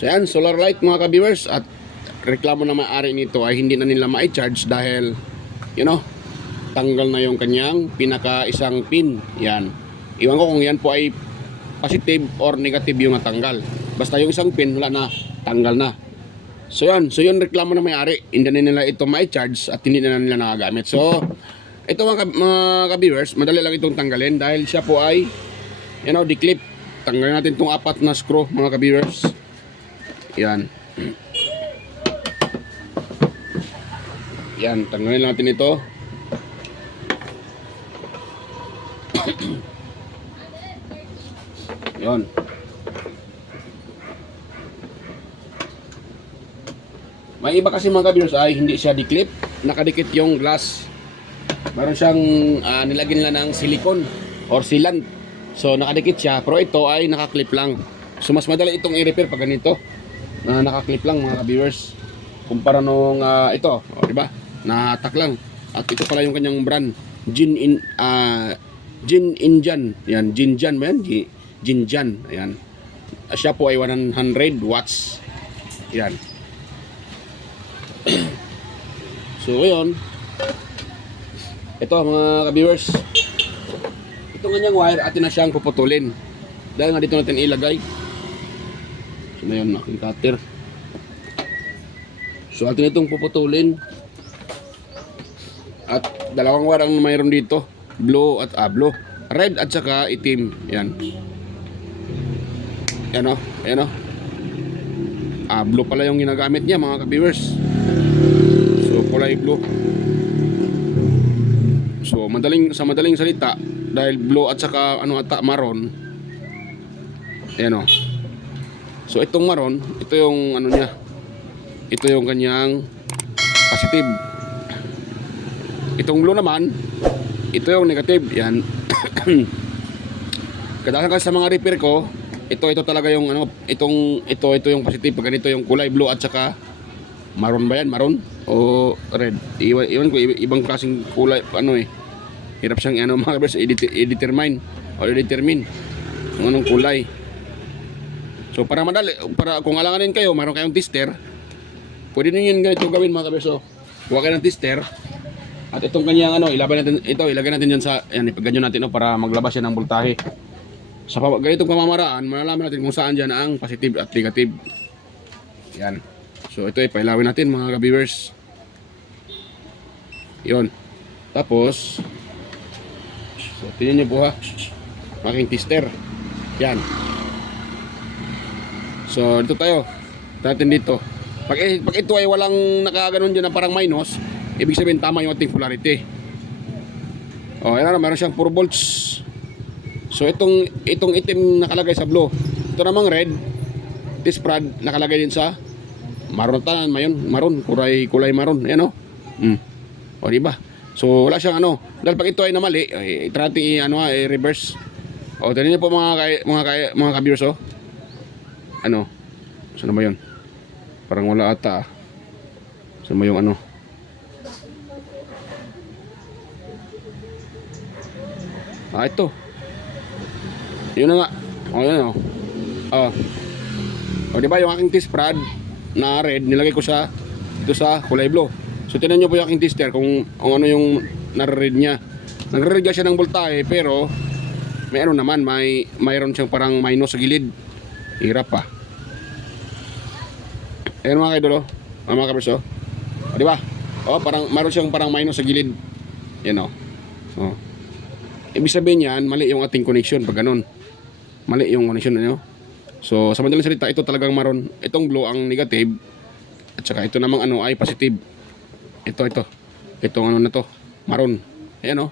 So yan, solar light mga ka-viewers, at reklamo na may-ari nito ay hindi na nila ma-charge dahil tanggal na yung kanyang pinaka isang pin. Yan. Iwan ko kung yan po ay positive or negative yung natanggal. Basta yung isang pin wala na, tanggal na. So yan, yun reklamo na may-ari. Hindi na nila ito ma-charge at hindi na nila nagagamit. So ito mga ka-viewers, madali lang itong tanggalin dahil siya po ay di-clip. Tanggalin natin itong 4 na screw mga ka-viewers. Yan. Yan, tanggalin natin ito. Yon. May iba kasi mga ka-viewers ay hindi siya di-clip, nakadikit yung glass. Meron siyang nilagyan nila ng silicone or sealant. So nakadikit siya, pero ito ay naka-clip lang. So mas madali itong i-repair pag ganito. Na naka-clip lang mga ka-viewers. Kumpara nung ito, di ba? Natak lang. At ito pala yung kanyang brand, Jinjan. Yan, Jinjan ba yan? Jinjan. Ayan. Siya po ay 100 watts. Yan. So, ngayon, ito mga ka-viewers, ito kanyang wire atin na siyang puputulin. Dahil nga dito natin ilagay. So, na yun, aking cutter. So, atin itong puputulin. At dalawang wire ang mayroon dito. Blue at blue. Red at saka itim. Yan. Yan o. Yan o. Blue pala yung ginagamit niya mga ka-viewers. So kulay blue. So sa madaling salita, dahil blue at saka maroon. Yan o. So itong maroon, ito yung niya. Ito yung kanyang positive. Itong blue naman, ito yung negative. Yan. Kadalasan kasi sa mga repair ko, ito talaga yung ito yung positive. Pag ganito yung kulay blue at saka maroon ba yan? Maroon o red? Iwan ko ibang klaseng kulay hirap siyang mga kabers i-determine kung anong kulay. So para madali, para kung alanganin kayo, mayroon kayong tester, pwede niyo yun ganito gawin mga kabers. So huwag kayo ng tester. At itong kanyang ilagay natin dyan sa ipaganyan natin para maglabas yan ng voltahe. Sa ganitong pamamaraan, malalaman natin kung saan dyan ang positive at negative. Yan. So ito ay pailawin natin mga ka-viewers. Yun. Tapos, so tingnan nyo po ha, aking tester. Yan. So dito tayo. Natin dito. Pag ito ay walang nakaganon dyan na parang minus, ibig sabihin tama yung ating polarity. Ayan na, meron siyang 4 volts. So itong itim nakalagay sa blue. Ito namang red, this prad nakalagay din sa maroon tanan, maroon, kulay maroon. Ayan o. Diba? So wala siyang dahil pag ito ay namali, try natin i-reverse. Tignan niyo po mga ka-viewers saan ba yun? Parang wala ata. Saan ba yung ito. Yun na nga. Yan diba yung aking test prad na red, nilagay ko ito sa kulay blue. So tingnan nyo po yung aking tester kung ano yung nare-read niya. Nagre-read siya ng voltahe, pero mayroon siyang parang minus sa gilid. Hirap pa. Ayan mga kaidolo, mga kabers diba? Parang mayroon siyang parang minus sa gilid. Yan ibig sabihin yan, mali yung ating connection pag ganun. Mali yung connection So sa madaling salita, ito talagang maroon. Itong blue ang negative. At saka ito namang ay positive. Itong na to, maroon. Ayan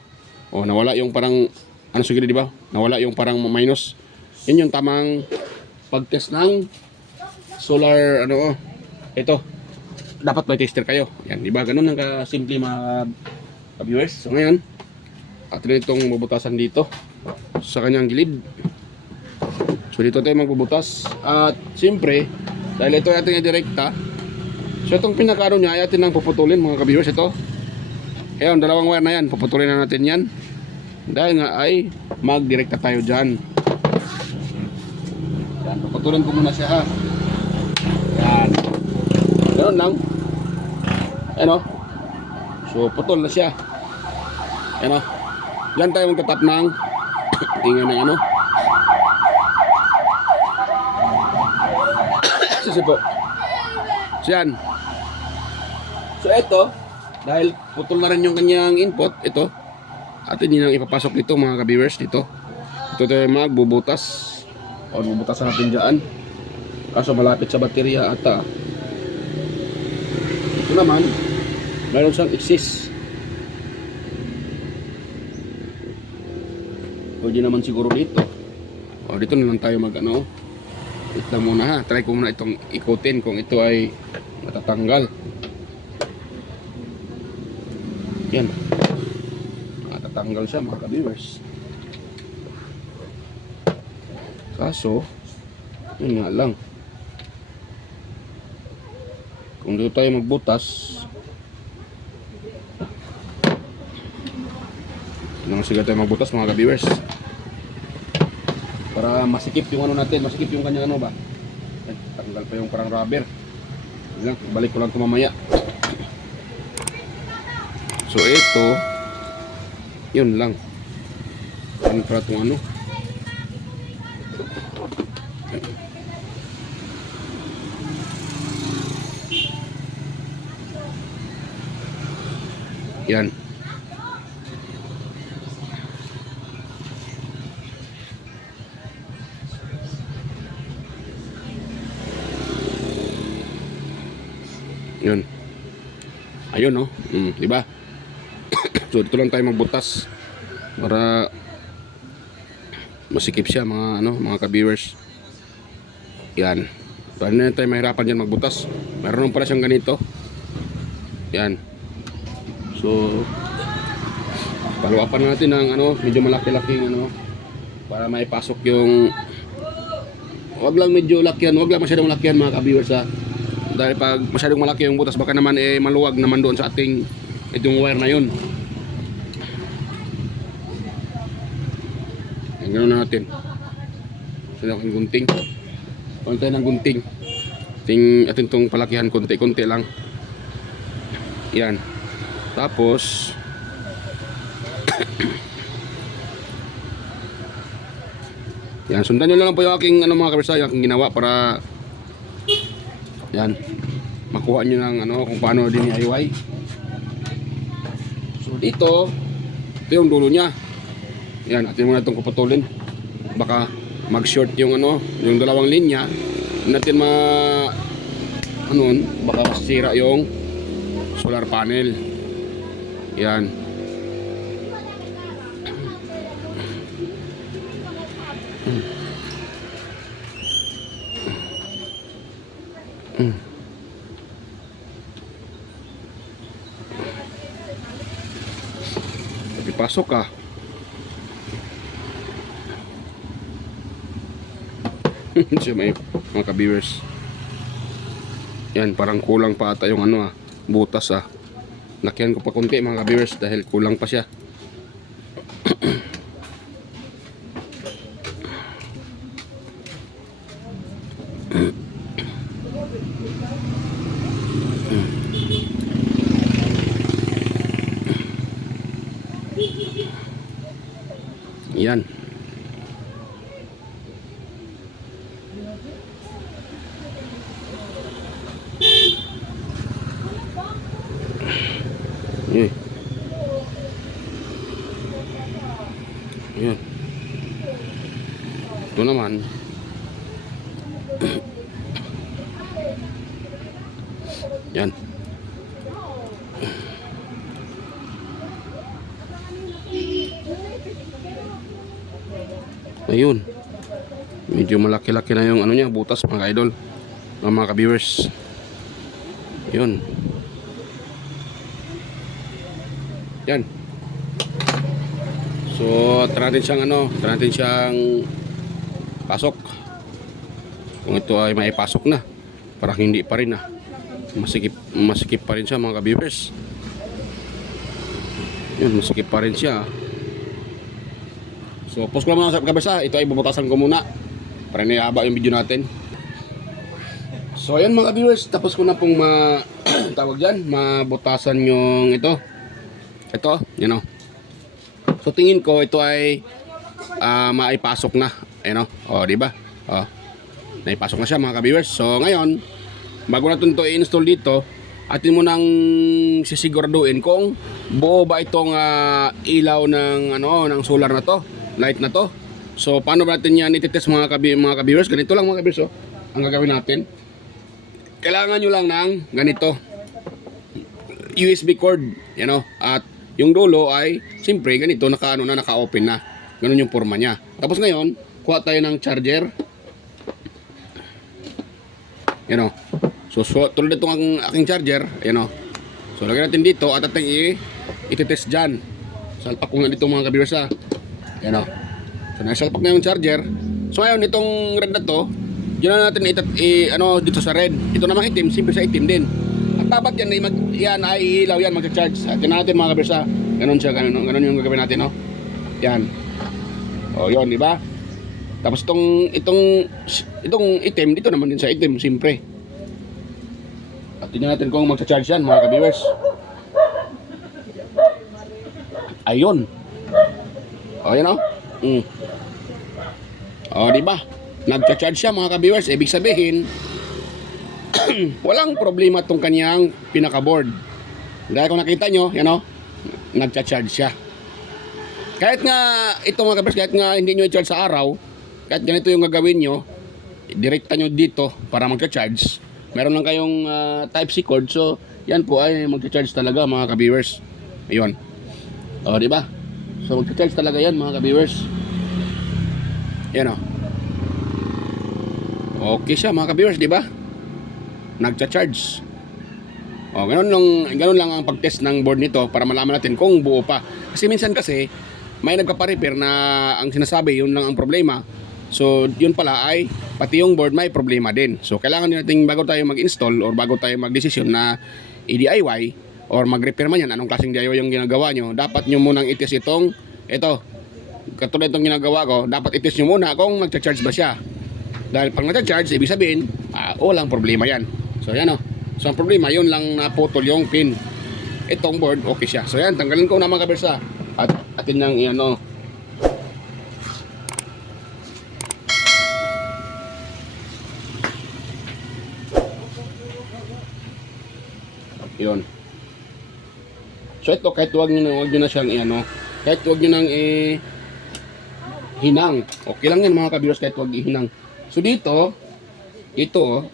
nawala yung parang sa gilid, diba? Nawala yung parang minus. Yan yung tamang pag-test ng solar ito. Dapat may tester kayo. Yan, diba? Ganun ang kasimple mga viewers. So ngayon, atin itong bubutasan dito sa kanyang gilid. So dito tayo magbubutas. At siyempre, dahil ito ay ating direkta, so itong pinakano niya ay atin nang puputulin mga ka-viewers. Ito ayan, dalawang wire na yan, puputulin na natin yan dahil nga ay magdirekta tayo dyan. Yan, puputulin ko muna siya ha. Ganun lang. Ano? So, putol na siya. Ano? Yan tayo magtatap ng tingnan ng ano. Kasi po. So, yan. So, ito, dahil putol na rin yung kanyang input, ito, atin yun ang ipapasok dito mga ka-viewers dito. Ito tayo magbubutas. O, bubutas natin dyan. Kaso malapit sa baterya ata. Ito naman, mayroon siyang exist. Pwede naman siguro dito. O, dito na lang tayo mag ano. Wait lang muna ha. Try ko muna itong ikutin kung ito ay matatanggal. Yan. Matatanggal siya mga ka-viewers. Kaso, yun nga lang. Kung dito tayo magbutas, nang sige tayo magbutas mga ka-viewers. Para masikip yung ano natin, masikip yung kanyang ano ba. Ay, tanggal pa yung parang rubber. Yan, balik ko lang ito mamaya. So ito, yun lang. Yan para itong ano. Yan. Yun. Ayun no. Di ba? So dito lang tayo magbutas para masikip siya mga ano, mga ka-viewers. Yan. Para na tayo mahirapan diyan magbutas. Meron pala siyang ganito. Yan. So paluapan natin ng ano, medyo malaki-laking ano para maipasok yung, wag lang medyo lakihan, wag lang masyadong lakihan mga ka-viewers ha. Dahil pag masyadong malaki yung butas baka naman maluwag naman doon sa ating itong wire na yun. Yan, ganoon na natin. So yung gunting. Kunin tayo ng gunting. Atin itong palakihan konti-konti lang. Yan. Tapos yan, sundan nyo lang po yung aking ano mga kabisa, yung aking ginawa para yan, makuha nyo ng ano kung paano din DIY. So dito, ito yung dulo nya. Yan, atin muna itong kuputulin. Baka mag-short yung ano, yung dalawang linya. Natin ano, baka masira yung solar panel. Yan. Pasok ka. Siya may mga ka-viewers. Yan, parang kulang pa ata yung ano butas Lakihan ko pa konti mga ka-viewers dahil kulang pa siya. Yan. Yan. Ito naman. Yan. Ayun. Medyo malaki-laki na yung ano niya, butas mga idol. Mga ka-viewers. Yun. Yan. So, tara natin siyang ano, tara natin siyang pasok. Kung ito ay maipasok na, parang hindi pa rin masikip pa rin siya mga ka-viewers. Yun, masikip pa rin siya. So, post ko lang mga kabisa, ito ay bubutasan ko muna para nihaba yung video natin. So ayan mga viewers, tapos ko na pong tawag dyan, mabutasan yung ito. Ito, you know. So tingin ko ito ay maipasok na. Ayan o, di ba? O, naipasok na siya mga viewers. So ngayon, bago natin ito i-install dito, atin mo nang sisiguraduhin kung buo ba itong ilaw ng ng solar na to, light na to. So paano ba natin yan ititest mga viewers? Ganito lang mga viewers, ang gagawin natin. Kailangan nyo lang ng ganito USB cord, at yung dulo ay siyempre ganito, naka-open na. Ganun yung forma niya. Tapos ngayon, kuha tayo ng charger. So tulad ito ang aking charger, So lagyan natin dito at ating i-test dyan. Salpak ko nga dito mga kabirsa. So nasalpak na yung charger. So ngayon itong red na to, yun na natin dito sa red. Ito naman itim, simple sa itim din. At dapat yan ay ilaw yan, magcha-charge. At yun natin mga kabirsa. Ganun siya, ganun yung gagawin natin, Yan. O yun, di ba? Tapos itong itim, dito naman din sa itim, simple. At tingnan natin kung magcha-charge yan, mga ka-viewers. Ayun. O, yan o. O, di ba? Nagcha-charge siya, mga ka-viewers. Ibig sabihin, walang problema itong kanyang pinaka-board. Dahil kung nakita nyo, yan o, nagcha-charge siya. Kahit nga, ito mga ka-viewers, kahit nga hindi nyo i-charge sa araw, kahit ganito yung gagawin nyo, direkta nyo dito para magcha-charge. Meron lang kayong Type-C cord, so yan po ay magcha-charge talaga mga ka-viewers. Ayun. O, di ba? So magcha-charge talaga yan mga ka-viewers. Yan o. Okay siya mga ka-viewers, di ba? Nagcha-charge. O, ganun lang ang pag-test ng board nito para malaman natin kung buo pa. Kasi minsan may nagpapa-repair na ang sinasabi yun lang ang problema. So yun pala ay pati yung board may problema din. So kailangan din natin bago tayo mag-install or bago tayo mag-desisyon na i-DIY or mag-repair man yan, anong klaseng DIY yung ginagawa nyo, dapat nyo munang itis ito, katulad itong ginagawa ko, dapat itis nyo muna kung magcha-charge ba siya. Dahil pag nagcha-charge, ibig sabihin, walang problema yan. So yan o. So ang problema, yun lang naputol yung pin. Itong board, okay siya. So yan, tanggalin ko na mga kabersa. At atin nang yun. So ito, kahit huwag nyo na siyang kahit huwag nyo nang hinang. Okay lang yan mga kabiros, kahit huwag ihinang. So dito, ito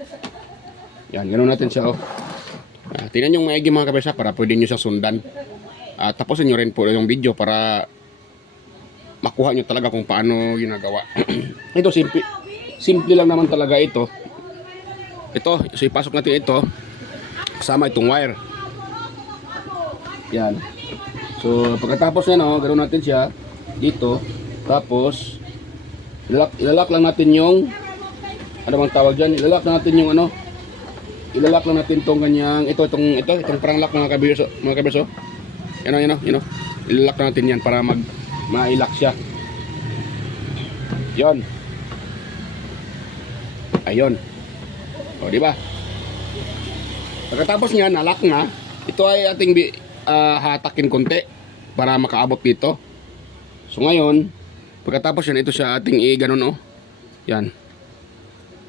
yan, ganoon natin siya tingnan yung maigi mga kabiros para pwede nyo siyang sundan. Tapusin nyo rin po yung video para makuha nyo talaga kung paano ginagawa. Ito, simple lang naman talaga ito. So ipasok natin ito kasama itong wire. Yan. So pagkatapos yan ganoon natin siya dito. Tapos ilalak lang natin yung bang tawag dyan, ilalak lang natin yung ilalak lang natin itong ganyang itong parang lock mga kaberso. Yan. Ilalak lang natin yan para ma-lock siya. Yon. Ayun. O, di ba? Pagkatapos niya, nalock na, ito ay ating hatakin konti para makaabot dito. So ngayon, pagkatapos yan, ito siya ating ganun Yan.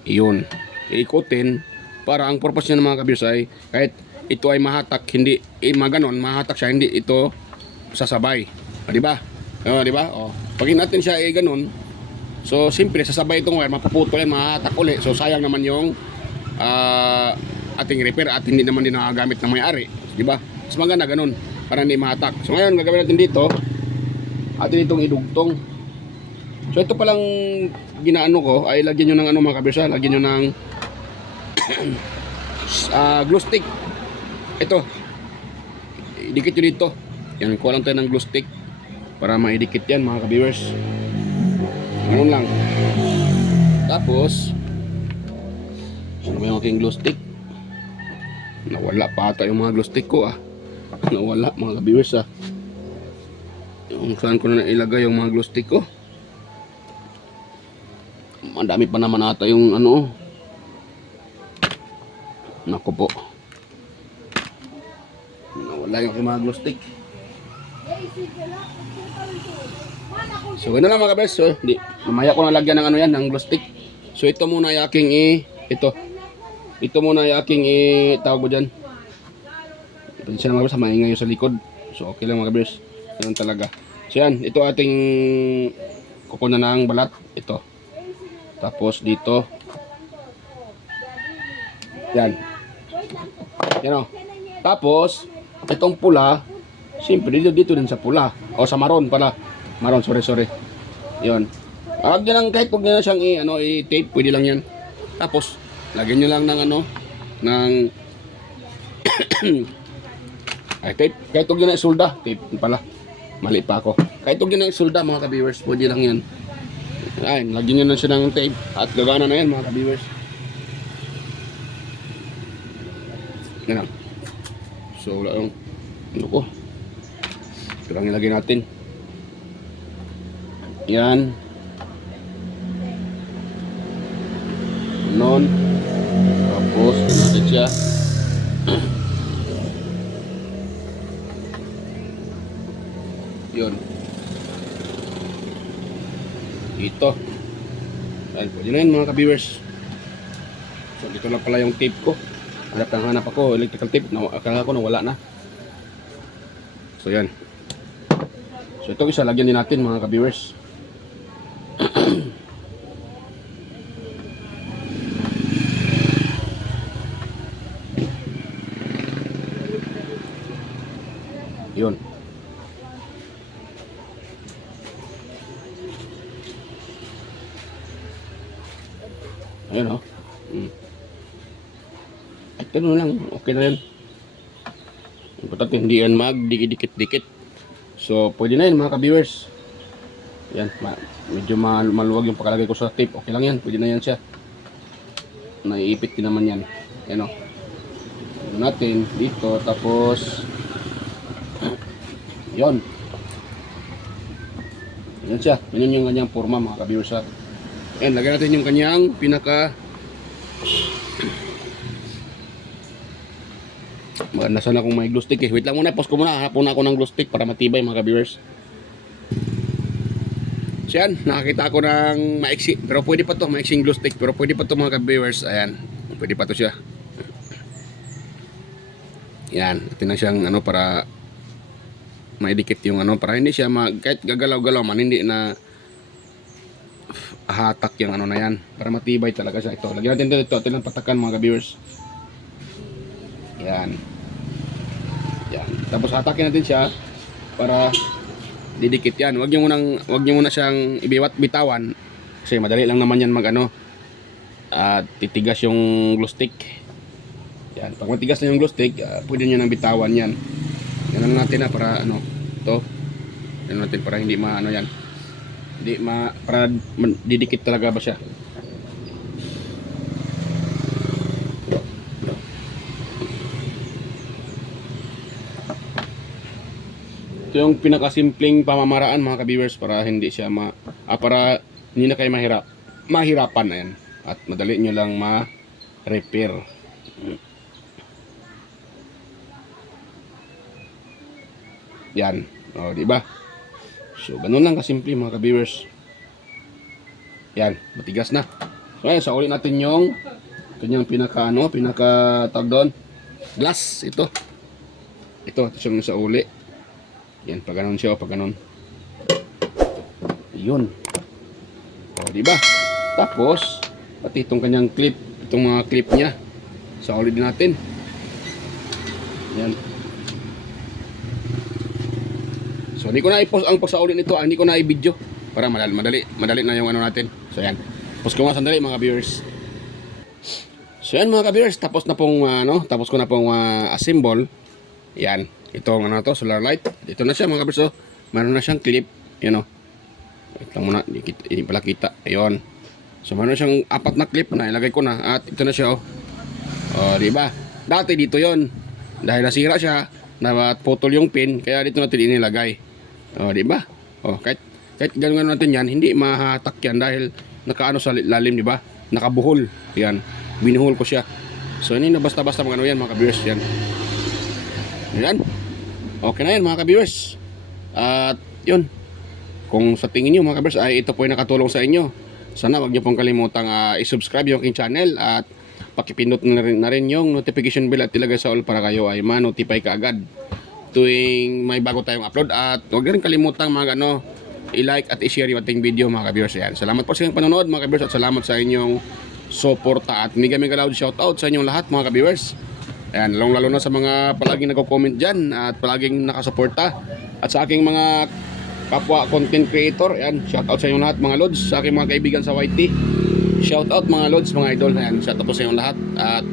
Iyon. Iikutin para ang purpose niya ng mga kabiyos ay kahit ito ay mahatak, hindi maganon, mahatak siya, hindi ito sasabay. Di ba? Di ba? Pag natin siya ganun, so simple, sasabay itong wire, mapuputol yan, mahatak uli. So sayang naman yung ating repair at hindi naman din nakagamit ng may-ari. Di ba? Mas maganda ganun para hindi mahatak. So ngayon, gagawin natin dito, atin itong idugtong. So ito palang ginaano ko ay lagyan nyo ng mga kabirsa, lagyan nyo ng glue stick. Ito, idikit nyo dito. Yan, kuha lang tayo ng glue stick para maidikit yan mga ka-viewers. Ganun lang. Tapos sino ba yung aking glue stick? Nawala pa ata yung mga glue stick ko Nawala mga ka-viewers Yung saan ko na ilagay yung mga glue stick ko. Madami pa naman ata yung Naku po. Nawala yung aking mga glue stick. So, gano'n lang mga kabers. So, mamaya ko na lagyan ng ano yan, ng glue stick. So, ito muna yung aking ito muna yung aking tawag mo dyan. Pwede siya mga kabers, maingay yung sa likod. So, okay lang mga kabers. Ganun talaga. So, yan. Ito ating kukunan ng balat. Ito. Tapos, dito. Yan. Yan o. Tapos, itong pula, siyempre, dito din sa pula. O, sa maroon pala. Maroon, sorry. Yun. Lagyan lang, kahit huwag nyo na siyang i-tape, pwede lang yan. Tapos, lagyan nyo lang ng ng ay, tape. Kahit huwag nyo na isulda, tape pala. Mali pa ako. Kahit huwag nyo na isulda, mga ka-viewers, pwede lang yan. Ay, lagyan nyo na siya ng tape. At gagana na yan, mga ka-viewers. Yan lang. So, wala yung ko. Ito lang ilagay natin. Yan. Ganon. Tapos, natin siya. Yun. Ito. Ayan, pwede na yun mga ka-viewers. So, dito lang pala yung tape ko. Hanap ako, electrical tape. Akala ko nawala na. So, yan. So, ito isa, lagyan din natin mga ka-viewers. Yun. Ayun o. At ganun lang. Okay na yan. Importante hindi yan magdikit-dikit. So, pwede na yun mga ka-viewers. Yan. Medyo maluwag yung pakalagay ko sa tape. Okay lang yan. Pwede na yan siya. Naiipit din naman yan. Yan o. Ito natin dito. Tapos yon. Yan siya. Yan yung kanyang forma mga ka-viewers. Yan. Lagyan natin yung kanyang pinaka maganda sana kung may glue stick eh. Wait lang muna, pause ko muna. Hapon ako ng glue stick para matibay mga ka-viewers. So yan, nakakita ako ng maiksi. Pero pwede pa to, maiksing glue stick. Pero pwede pa to mga ka-viewers. Ayan, pwede pa to siya. Yan, ito na siyang para maidikit yung para hindi siya kahit gagalaw-galaw man, hindi na hatak yung na yan. Para matibay talaga siya. Ito, lagyan natin dito. Ito lang patakan mga ka-viewers. Yan. Yan. Tapos hatakin natin siya para didikit yan. Huwag niyo muna siyang bitawan kasi madali lang naman yan titigas yung glue stick. Yan. Pag matigas na yung glue stick, pwede niyo nang bitawan yan. Yan lang natin para to. Yan natin para hindi yan. Para didikit talaga ba siya. Ito yung pinakasimpleng pamamaraan mga ka-viewers para hindi siya para hindi na kayo mahirapan na yan at madali nyo lang ma-repair. Yan, di ba? So ganun lang kasimple mga ka-viewers. Yan, matigas na. So ayan, sauli natin yung kanyang pinaka tawag doon, glass. Ito siyang sa uli. Yan, pag ganun siya, pag ganun. Yun. Di ba? Tapos, pati itong kanyang clip, itong mga clip niya, sa uli din natin. Yan. So, hindi ko na i-post ang pagsauli nito, hindi ko na i-video para madali na yung natin. So, yan. Post ko nga sandali mga viewers. So, yan mga viewers, tapos ko na pong assemble. Yan. Itong solar light. Ito na siya mga viewers. Meron na siyang clip, Wait lang muna, hindi pala kita. Ayun. So, meron siyang 4 na clip na ilagay ko na at ito na siya, di ba? Dati dito 'yon. Dahil nasira siya, naputol yung pin, kaya dito natin inilagay. Di ba? Kahit gano'n natin 'yan, hindi mahatak 'yan dahil nakaano sa lalim, di ba? Nakabuhol. 'Yan. Binuhol ko siya. So hindi na basta-basta mga ano yan mga ka-viewers yan. Yan. Okay na yan mga ka-viewers. At yun. Kung sa tingin nyo mga ka-viewers ay ito po ay nakatulong sa inyo, sana wag nyo pong kalimutang i-subscribe yung aking channel at pakipindot na rin yung notification bell at ilagay sa all para kayo ay ma-notify ka agad tuwing may bago tayong upload. At huwag rin kalimutang i-like at i-share yung ating video mga ka-viewers. Yan. Salamat po sa inyong panonood mga ka-viewers at salamat sa inyong suporta at mega loud shoutout sa inyong lahat mga ka-viewers. Ayan, lalo na sa mga palaging nagko-comment dyan at palaging nakasuporta at sa aking mga kapwa content creator. Ayan, shoutout sa inyong lahat mga lods, sa aking mga kaibigan sa YT. Shoutout mga lods, mga idol. Ayan, shoutout po sa inyong lahat at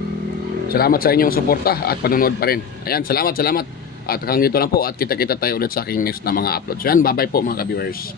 salamat sa inyong suporta at panonood pa rin. Ayan, salamat. At hanggang dito lang po at kita-kita tayo ulit sa aking next na mga uploads. Ayan, bye-bye po mga ka-viewers.